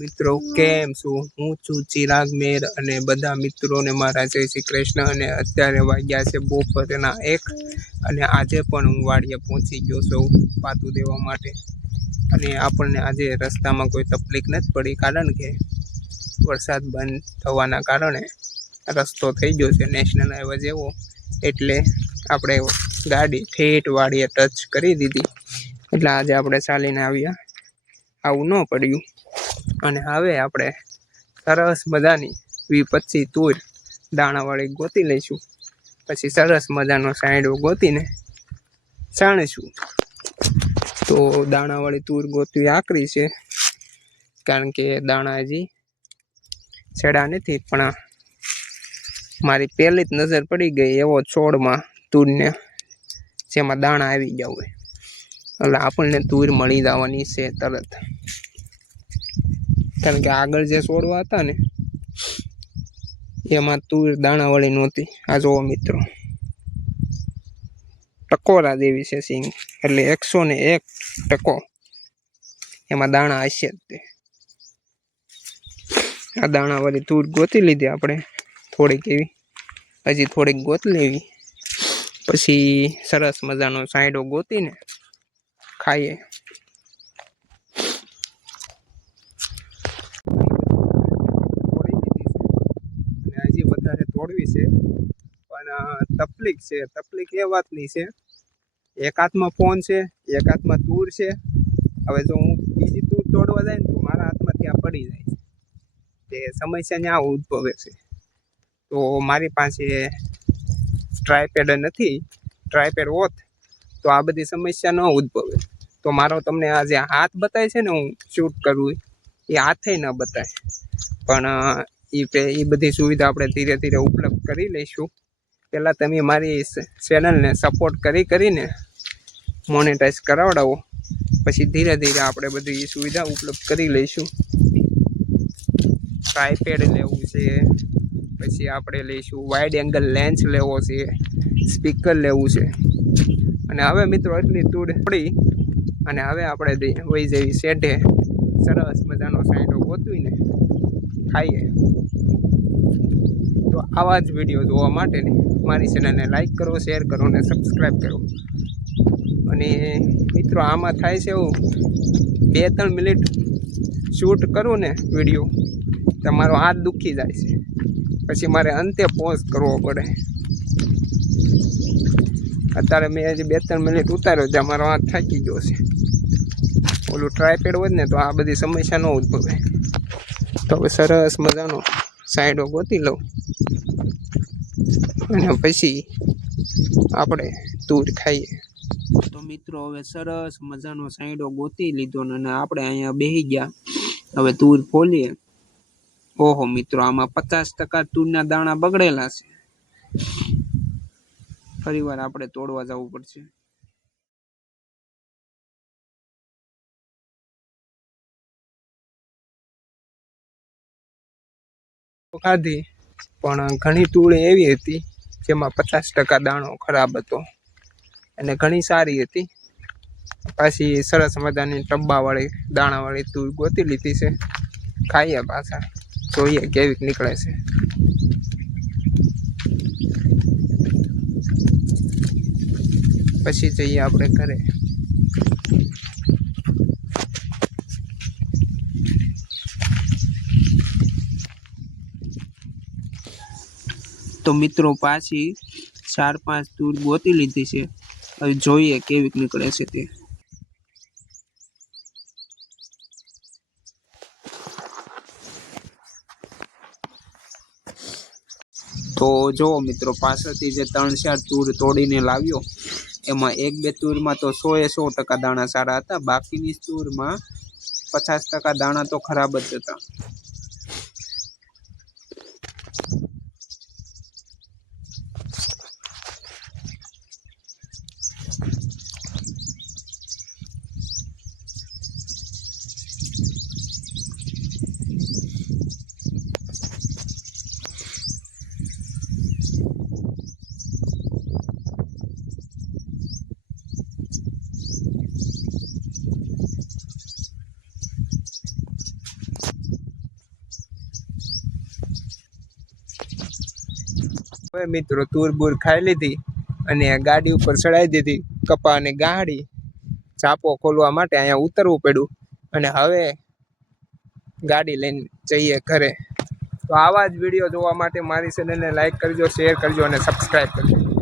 મિત્રો, કેમ છું હું છું ચિરાગ મેર અને બધા મિત્રોને મારા જય શ્રી કૃષ્ણ અને અત્યારે વાગ્યા છે બપોરના એક અને આજે પણ હું વાડીએ પહોંચી ગયો છું પાતું દેવા માટે. અને આપણને આજે રસ્તામાં કોઈ તકલીફ નથી પડી કારણ કે વરસાદ બંધ થવાના કારણે રસ્તો થઈ ગયો છે નેશનલ હાઈવે જેવો. એટલે આપણે ગાડી ઠેઠ વાડીએ ટચ કરી દીધી. એટલે આજે આપણે ચાલીને આવ્યા. આવું ન પડ્યું. અને હવે આપણે સરસ મજાની વી પચી તૂર દાણાવાળી ગોતી લઈશું. પછી સરસ મજાનો સાઈડો ગોતીને છાણીશું તો દાણાવાળી તૂર ગોતવી આકરી છે. કારણ કે દાણા હજી છેડા નથી, પણ મારી પહેલી જ નજર પડી ગઈ એવો છોડમાં તૂરને, જેમાં દાણા આવી ગયા હોય. એટલે આપણને તૂર મળી જવાની છે તરત. કારણ કે આગળ જે છોડવા હતા ને, એમાં તુર દાણાવાળી નહોતી. આ જોવો મિત્રો. ટકોરા દેવી છે સિંગ એટલે એકસો ને એક ટકો એમાં દાણા હશે જ તે. આ દાણાવાળી તુર ગોતી લીધી આપણે. થોડીક એવી. હજી થોડીક ગોત લેવી. પછી સરસ મજાનો સાઈડો ગોતીને ખાઈએ અને હજી તોડવી છે. પણ તકલીફ છે. તકલીફ એ વાતની છે. એક હાથમાં ફોન છે, એક હાથમાં તૂર છે. હવે જો હું બીજી તૂર તોડવા જાય ને તો મારા હાથમાં ત્યાં પડી જાય છે. તે સમસ્યા ત્યાં ઉદ્ભવે છે. તો મારી પાસે ટ્રાયપેડ નથી, ટ્રાયપેડ હોત તો આ બધી સમસ્યા ન ઉદ્ભવે. તો મારો તમને આ જે હાથ બતાય છે ને હું શૂટ કરવું એ. હાથે ન બતાય. પણ એ એ બધી સુવિધા આપણે ધીરે ધીરે ઉપલબ્ધ કરી લઈશું. પહેલાં તમે મારી ચેનલને સપોર્ટ કરી કરીને મોનેટાઈઝ કરાવડાવો. પછી ધીરે ધીરે આપણે બધી એ સુવિધા ઉપલબ્ધ કરી લઈશું. ટ્રાયપેડ લેવું છે, પછી આપણે લઈશું વાઇડ એંગલ લેન્સ લેવો છે સ્પીકર લેવું છે. અને હવે મિત્રો એટલી તૂડ પડી અને હવે આપણે વહી જવી શેઢે. સરસ મજાનો સાઈડો ગોતવીને ખાઈએ. તો આવા જ વીડિયો જોવા માટે મારી ચેનલને લાઈક કરો શેર કરો અને સબસ્ક્રાઈબ કરો. અને મિત્રો, આમાં થાય છે એવું. બે ત્રણ મિનિટ શૂટ કરું ને વીડિયો મારો હાથ દુખી જાય છે. પછી મારે અંતે પોઝ કરવો પડે. અત્યારે મેં હજી બે ત્રણ મિનિટ ઉતાર્યો ત્યાં મારો હાથ થાકી ગયો છે. ઓલું ટ્રાયપેડ હોય ને, તો આ બધી સમસ્યા ન ઉદ્ભવે. તો સરસ મજાનો સાઈડો ગોતી લઉં. અને પછી આપણે તૂર ખાઈએ. તો મિત્રો, હવે સરસ મજાનો સાઈડો ગોતી લીધો ને અને આપણે અહીંયા બેસી ગયા. હવે તૂર ફોલીએ. ઓહો મિત્રો, આમાં પચાસ ટકા તૂરના દાણા બગડેલા છે. ફરી વાર આપણે તોડવા જવું પડશે. ખાધી પણ ઘણી તૂળ એવી હતી જેમાં પચાસ ટકા દાણો ખરાબ હતો. અને ઘણી સારી હતી. પાછી સરસ મજાની ટબ્બાવાળી, દાણાવાળી તૂર ગોતી લીધી છે. ખાઈએ પાછા. જોઈએ કેવીક નીકળે છે. પછી જઈએ આપણે ઘરે. તો મિત્રો પાછી ચાર પાંચ તૂર ગોતી લીધી છે. હવે જોઈએ કેવીક નીકળે છે તે. તો જો મિત્રો પાછળથી જે ત્રણ ચાર તૂર તોડીને લાવ્યો, એમાં એક બે તૂરમાં તો સો એ સો ટકા દાણા સારા હતા, બાકીની તૂરમાં પચાસ ટકા દાણા તો ખરાબ જ હતા. હવે મિત્રો તૂર બૂર ખાઈ લીધી અને ગાડી ઉપર ચડાવી દીધી. કપા અને ગાડી, ચાપો ખોલવા માટે અહીંયા ઉતરવું પડ્યું અને હવે ગાડી લઈને જઈએ ઘરે. તો આવા જ વીડિયો જોવા માટે મારી ચેનલને લાઈક કરજો શેર કરજો અને સબસ્ક્રાઈબ કરજો.